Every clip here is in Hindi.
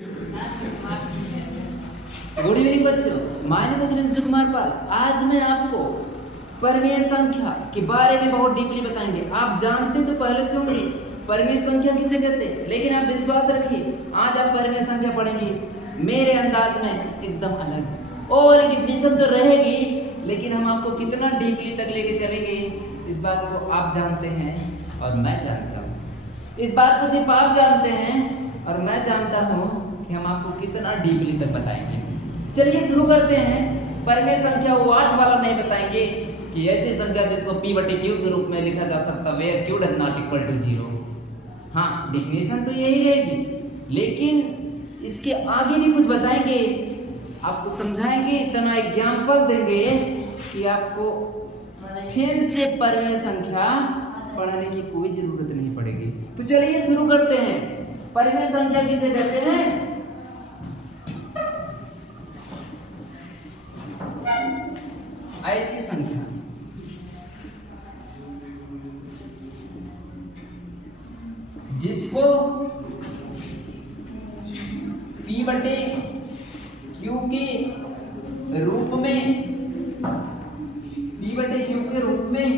गुड इवनिंग बच्चों, my name is Rishi Kumar Pal. आज मैं आपको परिमेय संख्या के बारे में बहुत डीपली बताएंगे। आप जानते तो पहले से होंगे परिमेय संख्या किसे कहते हैं, लेकिन आप विश्वास रखिए आज आप परिमेय संख्या पढ़ेंगे मेरे अंदाज में एकदम अलग। और डिफिनेशन तो रहेगी, लेकिन हम आपको कितना डीपली तक लेके चलेंगे इस बात को आप जानते हैं और मैं जानता हूँ। इस बात को सिर्फ आप जानते हैं और मैं जानता हूँ कि हम आपको कितना डीपली तक बताएंगे। चलिए शुरू करते हैं। परिमेय संख्या वो 8 वाला नहीं बताएंगे कि ऐसी संख्या जिसको p/q के रूप में लिखा जा सकता where q does not equal to 0। हाँ, डिफिनेशन तो यही रहेगी, लेकिन इसके आगे भी कुछ बताएंगे, आपको समझाएंगे, इतना एग्जाम्पल देंगे कि आपको फिर से परिमेय संख्या पढ़ने की कोई जरूरत नहीं पड़ेगी। तो चलिए शुरू करते हैं। परिमेय संख्या किसे कहते हैं? ऐसी संख्या जिसको p/q के रूप में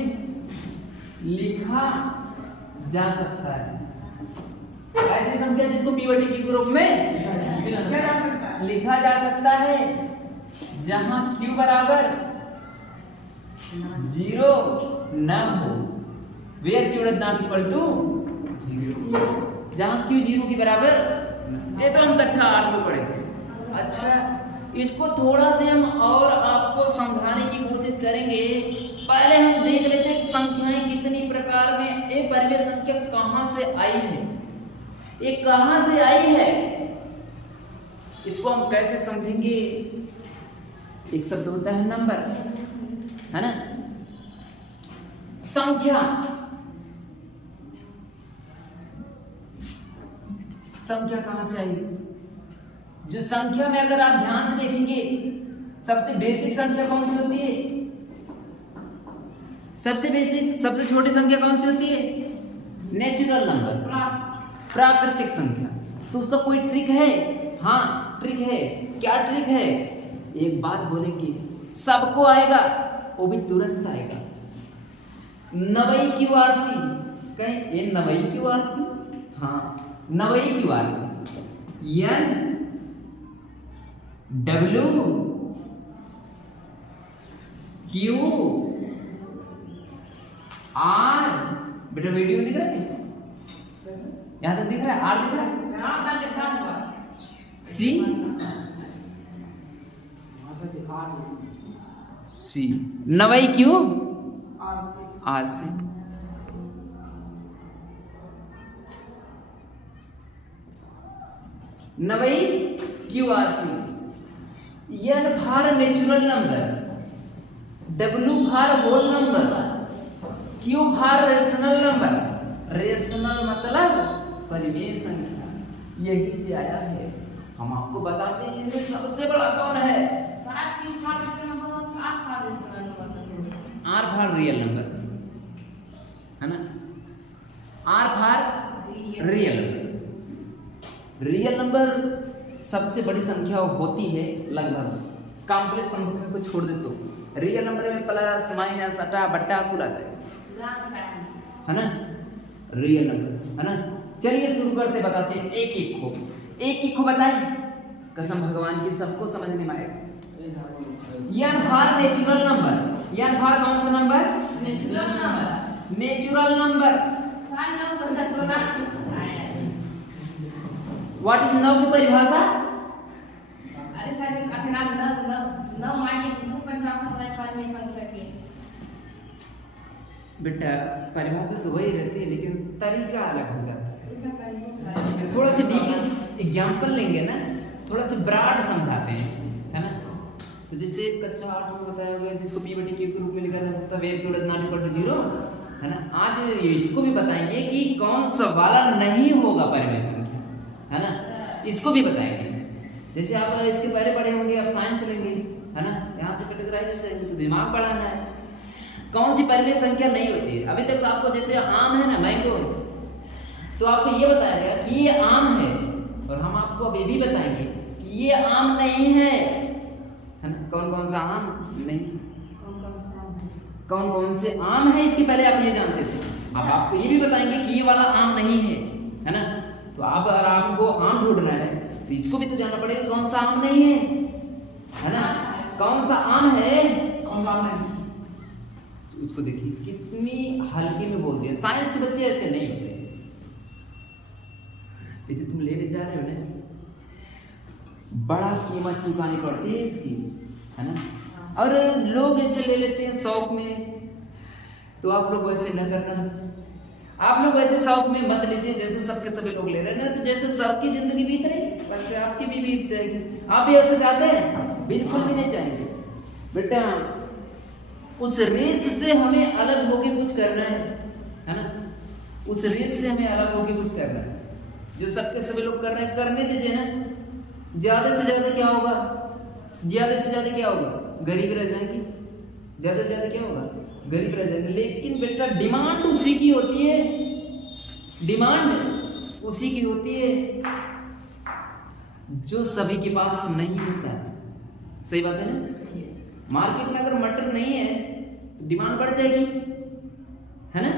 लिखा जा सकता है। ऐसी संख्या जिसको p/q के रूप में लिखा जा सकता है जहां q बराबर 0 न हो, where q does not equal to 0, जहां q 0 के बराबर। ये तो हम कक्षा 8 में पढ़े थे। अच्छा, इसको थोड़ा से हम और आपको समझाने की कोशिश करेंगे। पहले हम देख लेते हैं संख्याएं कितनी प्रकार में। ये परिमेय संख्या कहां से आई है, ये कहां से आई है, इसको हम कैसे समझेंगे। एक शब्द होता है नंबर, है ना। संख्या कहां से आई? जो संख्या में अगर आप ध्यान से देखेंगे, सबसे बेसिक संख्या कौन सी होती है? सबसे बेसिक, सबसे छोटी संख्या कौन सी होती है? नेचुरल नंबर, प्राकृतिक संख्या। तो उसका कोई ट्रिक है? हाँ, ट्रिक है। क्या ट्रिक है? एक बात बोलेंगे, सबको आएगा, वो भी तुरंत आएगा। नवई की वारसी, कहें ये नवई की वारसी? हाँ, नवई की वारसी NWQR। बेटा वीडियो में दिख रहा है? यहां तक दिख रहा है? R दिख रहा है? सी नवई क्यों आर से। नवई क्यू आर सी। एन भार नेचुरल नंबर, डब्ल्यू भार होल नंबर, क्यू भार रेशनल नंबर। रेशनल मतलब परिमेय संख्या, यही से आया है। हम आपको बताते हैं इनमें सबसे बड़ा कौन है? आर भार रियल नंबर, है ना। आर भार रियल नंबर सबसे बड़ी संख्या होती है लगभग। कॉम्प्लेक्स संख्या को छोड़ दे तो रियल नंबर में प्लस माइनस अटा बट्टा कुल आ जाए, है ना। रियल नंबर, है ना। चलिए शुरू करते, बताते हैं एक एक को बताएं। कसम भगवान की सबको समझने में आएगा। एन भार नेचुरल नंबर, एन भार कौन सा number? Natural number. What is नव की परिभाषा? बेटा परिभाषा तो वही रहती है, लेकिन तरीका अलग हो जाता है। थोड़ा सा डीपली एग्जाम्पल लेंगे ना, थोड़ा सा ब्रॉड समझाते हैं, है ना। तो जैसे कक्षा 8 में बताया गया जिसको p/q के रूप में लिखा जा सकता है where q does not equal to 0, है ना। आज इसको भी बताएंगे कि कौन सा वाला नहीं होगा परिमेय संख्या, है ना। इसको भी बताएंगे। जैसे आप इसके पहले पढ़े होंगे, आप साइंस लेंगे, है ना। यहाँ से कैटेगराइज करेंगे तो दिमाग बढ़ाना है। कौन सी परिमेय संख्या नहीं होती है? अभी तक आपको जैसे आम है ना, मैंगो है, तो आपको ये बताया गया कि ये आम है, और हम आपको अब ये भी बताएंगे कि ये आम नहीं है ना। कौन कौन सा आम नहीं, कौन कौन से आम है इसके पहले आप ये जानते थे। अब आपको ये भी बताएंगे कि ये वाला आम नहीं है ना। तो अब अगर आपको आम ढूंढना है तो इसको भी तो जानना पड़ेगा कौन सा आम नहीं है ना। कौन सा आम है, कौन सा आम नहीं, उसको देखिए कितनी हल्के में बोल दिया। साइंस के बच्चे ऐसे नहीं होते। ये जो तुम लेने जा रहे हो ना, बड़ा कीमत चुकानी पड़ती है इसकी, है ना। और लोग ऐसे ले लेते हैं शौक में, तो आप लोग वैसे न करना। आप लोग वैसे शौक में मत लीजिए जैसे सबके सभी लोग ले रहे हैं ना। तो जैसे सबकी जिंदगी बीत रही वैसे आपकी भी बीत जाएगी। आप भी ऐसा चाहते हैं? बिल्कुल भी नहीं चाहेंगे बेटा। उस रेस से हमें अलग होके कुछ करना है ना। उस रेस से हमें अलग होके कुछ करना है। जो सबके सभी लोग कर रहे हैं करने दीजिए ना। ज्यादा से ज्यादा क्या होगा, ज्यादा से ज्यादा क्या होगा, गरीब रह जाएंगे। ज्यादा से ज्यादा क्या होगा, गरीब रह जाएंगे। लेकिन बेटा डिमांड उसी की होती है, डिमांड उसी की होती है जो सभी के पास नहीं होता है। सही बात है ना। मार्केट में अगर मटर नहीं है तो डिमांड बढ़ जाएगी, है ना।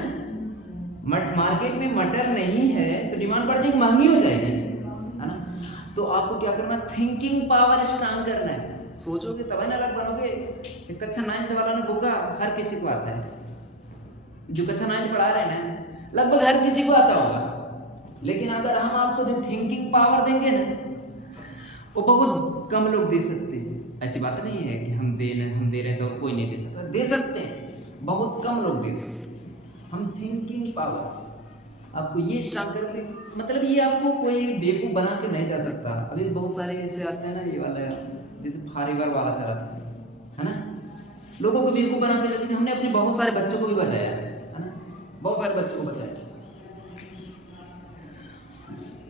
मार्केट में मटर नहीं है तो डिमांड बढ़ जाएगी, महंगी हो जाएगी, है ना। तो आपको क्या करना, थिंकिंग पावर स्ट्रांग करना है। सोचोगे तब ना अलग बनोगे। एक कक्षा 9th वाला ने बुका हर किसी को आता है। जो कक्षा 9th पढ़ा रहे हैं ना, लगभग हर किसी को आता होगा। लेकिन अगर हम आपको जो थिंकिंग पावर देंगे ना, वो बहुत कम लोग दे सकते हैं। ऐसी बात नहीं है कि हम दे रहे तो कोई नहीं दे सकता। दे सकते हैं, बहुत कम लोग दे सकते हैं। हम थिंकिंग पावर आपको ये स्ट्रांग करते, मतलब ये आपको कोई बेवकूफ़ बना के नहीं जा सकता। अभी बहुत सारे ऐसे आते हैं ना, ये वाला जैसे फारीवर वाला चला था, है ना। लोगों को बेवकूफ़ बना के जाते। हमने अपने बहुत सारे बच्चों को भी बचाया, है ना, बहुत सारे बच्चों को बचाया।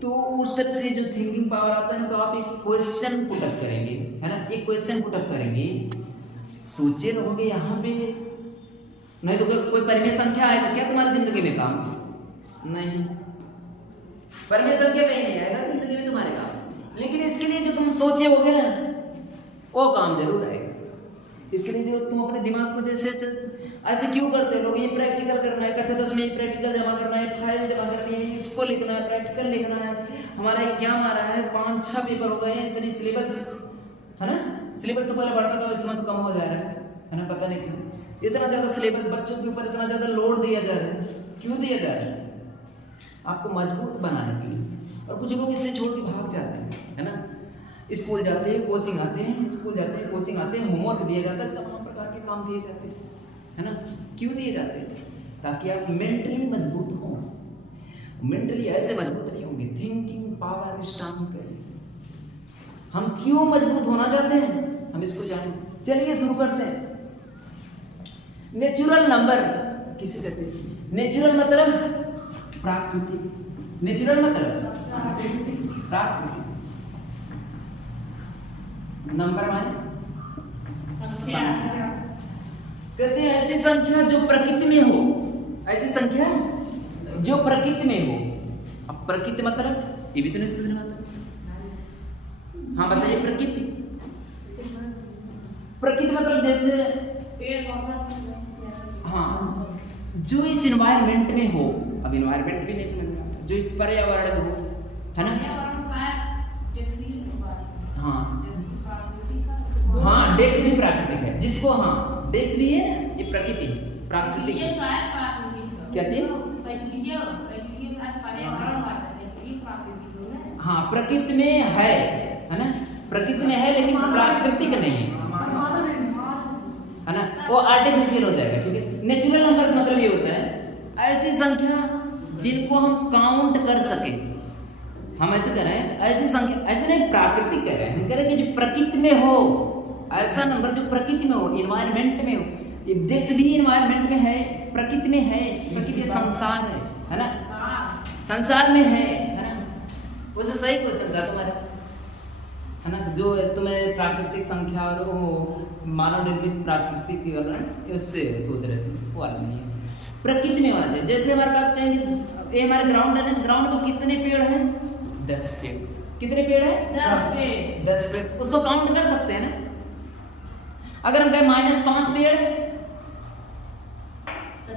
तो उस तरह से जो थिंकिंग पावर आता है ना, तो आप एक क्वेश्चन पुटअप करेंगे, है ना। एक क्वेश्चन पुटअप करेंगे, सोचे रहोगे यहाँ पे, नहीं तो कोई परिमेय संख्या आएगा क्या तुम्हारी जिंदगी में काम? नहीं, परिमेय संख्या कहीं नहीं आएगा जिंदगी में तुम्हारे काम। लेकिन इसके लिए जो तुम सोचे होगे ना, वो काम जरूर आएगा। इसके लिए जो तुम अपने दिमाग को जैसे ऐसे क्यों करते हैं लोग, ये प्रैक्टिकल करना है, कक्षा 10 में ये प्रैक्टिकल जमा करना है, फाइल जमा करनी है, इसको लिखना है, प्रैक्टिकल लिखना है, हमारा एग्जाम आ रहा है, 5-6 पेपर हो गए हैं, इतनी सिलेबस, है ना। सिलेबस तो पहले बढ़ता था, इस समय तो कम हो जा रहा है ना। पता नहीं क्यों इतना ज़्यादा सिलेबस बच्चों के ऊपर इतना ज़्यादा लोड दिया जा रहा है। क्यों दिया जा रहा है? आपको मजबूत बनाने के लिए। और कुछ लोग इससे छोड़ के भाग जाते हैं, है ना। स्कूल जाते हैं, कोचिंग आते हैं, स्कूल जाते हैं, कोचिंग आते हैं, होमवर्क दिया जाता है, तमाम प्रकार के काम दिए जाते हैं, है ना। क्यों दिए जाते हैं? ताकि आप मेंटली मजबूत हों। मेंटली ऐसे मजबूत नहीं होंगे, थिंकिंग पावर स्ट्रांग करें। हम क्यों मजबूत होना चाहते हैं, हम इसको जानें। चलिए शुरू करते हैं। नेचुरल नंबर किसे कहते हैं? नेचुरल मतलब प्राकृतिक। नेचुरल मतलब प्राकृतिक। नंबर माने कहते हैं ऐसी संख्या जो प्रकृति में हो, ऐसी संख्या जो प्रकृति में हो। अब प्रकृति मतलब ये भी तो नहीं समझना आता। हाँ बताइए, प्रकृति, प्रकृति मतलब जैसे पेड़ पौधा, हाँ, जो इस इन्वायरमेंट में हो। अब इन्वायरमेंट भी नहीं समझ में आता, जो इस पर्यावरण में हो, है ना। हाँ हाँ, डेस्क भी प्राकृतिक है, जिसको, हाँ डेस्क भी है, ये प्रकृति प्राकृतिक है। क्या चीज? हाँ प्रकृति में है ना, प्रकृति में है लेकिन प्राकृतिक नहीं है ना, वो आर्टिफिशियल हो जाएगा। ठीक है। नेचुरल नंबर का मतलब ये होता है ऐसी संख्या जिनको हम काउंट कर सके। हम ऐसे कह रहे हैं ऐसी संख्या, ऐसे नहीं प्राकृतिक कह रहे हैं, हम कह रहे हैं कि जो प्रकृति में हो, ऐसा नंबर जो प्रकृति में हो, इन्वायरमेंट में हो। डेस्क भी इन्वायरमेंट में है, प्रकृति में है, प्रकृति संसार है ना, संसार में है ना। वैसे सही क्वेश्चन था तुम्हारा, है ना। जो तुम्हें प्राकृतिक संख्या और वो मानव निर्मित प्राकृतिक विवरण उससे सोच रहे थे, वो वाला नहीं है, प्रकृति में होना चाहिए। जैसे हमारे पास कहेंगे ये हमारे ग्राउंड है ना, ग्राउंड में कितने पेड़ हैं? 10 पेड़, कितने पेड़ है? 10 पेड़। 10 पेड़, उसको काउंट कर सकते हैं ना। अगर हम कहें -5 पेड़,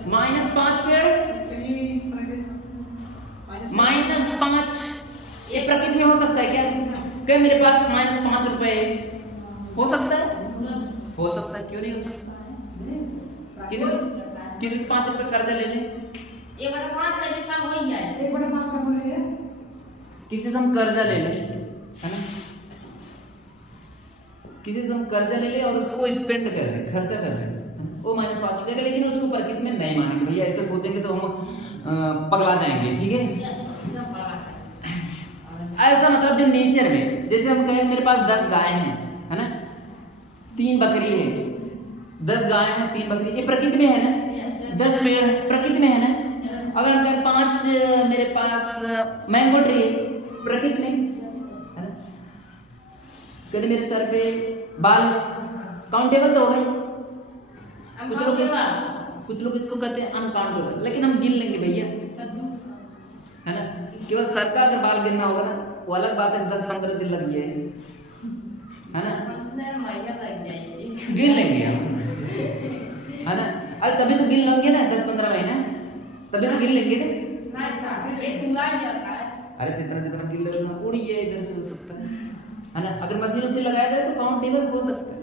-5 पेड़, -5 ये प्रकृति में हो सकता है क्या? कहे मेरे पास -5 रुपए हो सकता है? हो सकता है, क्यों नहीं हो सकता? किसी से 5 रुपए कर्जा ले ले, 1/5 का हिसाब हो ही जाए। 1/5 का बोले है। किसी से हम कर्जा ले लें, है ना, किसी से हम कर्जा ले ले और उसको स्पेंड कर दें, खर्चा कर दें, वो -5 हो जाएगा। लेकिन उसको प्रकृति में नहीं मानेंगे भैया, ऐसा सोचेंगे तो हम पगला जाएंगे, ठीक है। ऐसा मतलब जो नेचर में, जैसे हम कहें मेरे पास 10 गाय हैं, है ना, 3 बकरी है, 10 गाय हैं 3 बकरी, ये प्रकृति में है ना। 10 पेड़ है, प्रकृति में है ना। अगर हम कहें 5 मेरे पास मैंगो ट्री है, प्रकृति में है ना। कहते मेरे सर पे बाल, काउंटेबल तो हो गए। कुछ लोग इसको कहते हैं अनकाउंटेबल, लेकिन हम गिन लेंगे भैया, है ना। केवल सर का अगर बाल गिनना होगा ना, वो अलग बात है, 10-15 दिन लग गए, है ना, गिन लेंगे हम, है ना। अरे तभी तो गिन लेंगे ना, 10-15 महीना, तभी तो गिन लेंगे ना। अरे जितना गिन लेंगे उड़ी है, इधर से हो सकता है ना। अगर मशीन से लगाया जाए तो काउंटेबल हो सकता है।